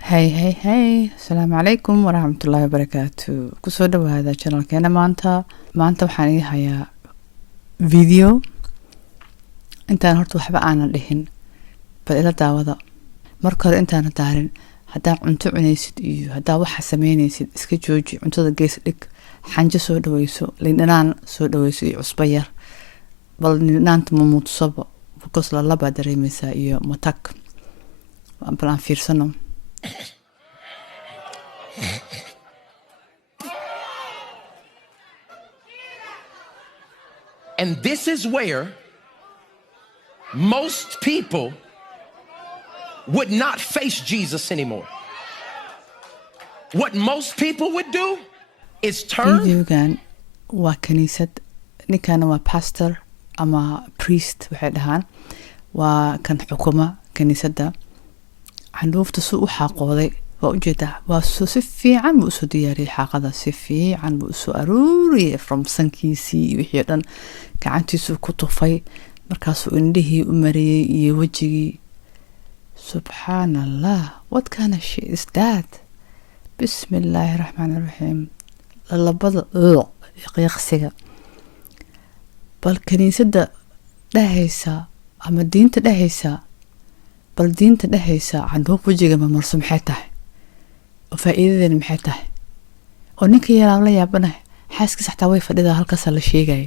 Hey, السلام عليكم ورحمة الله وبركاته. kusoo dhawaada channelkeena maanta waxaan idin hayaa video intaan horta waxba aanan dhihin bal ila daawada. Marka hore intaan daarin hadaa cunto cunaysid iyo hadaa waxa sameynaysid iska jooji, cuntada gees dhig, xanjo soo dhawayso, liindhanaan soo dhawayso iyo cusbo yar, bal liindhanaanta ma muutusaba because la laba dareemaysaa iyo matag. bal aan fiirsano. And this is where most people would not face Jesus anymore. What most people would do is turn. Videogan waa kaniisad, ninkana waa pastor ama priest waxay dhahaan, waa kan xukuma kaniisadda. Xanduufta suu u xaqooday waa u jeedaa, waa soo si fiican buu soo diyaariyay xaqada, si fiican buu soo aruuriyay from sankiisii wixii dhan gacantiisu ku tufay, markaasuu indhihii u mariyay iyo wajigii. Subhanallah, what kind of shit is that? Bismillahir Rahmanir Rahim. labada qiiqsiga. bal kaniisadda dhahaysa ama diinta dhahaysa, bal diinta dhahaysa xanduuf wajiga ma marso maxay tahay oo faa'iidadeena maxay tahay oo ninka yaraa la yaabanahay xaaskiisa xataa way fadhidaa halkaas la sheegay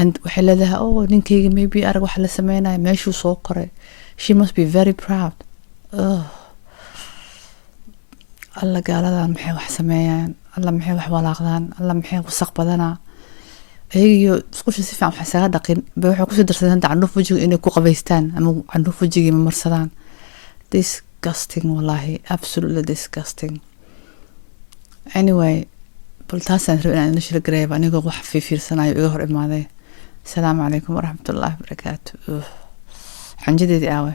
and waxay leedahay oo ninkayga maybe arag wax la sameynay meeshuu soo koray. She must be very proud. alla gaaladan maxay wax sameeyaan, alla maxay wax walaaqdaan, alla maxay wasaq badanaa. ayagiyo isqusha si fiican wax isaga dhaqin bay waxay ku soo darsadeen xanduuf wajiga inay ku qabaystaan ama xanduuf wajiga ma marsadaan. Disgusting, wallahi, absolutely disgusting. Anyway, bal taasaan rabay inaan idin sheegareeb anigoo wax fiirsanayo iga hor imaaday. Assalaamu calaykum waraxmatullaahi wabarakaatuh. xanjadeedii aawe.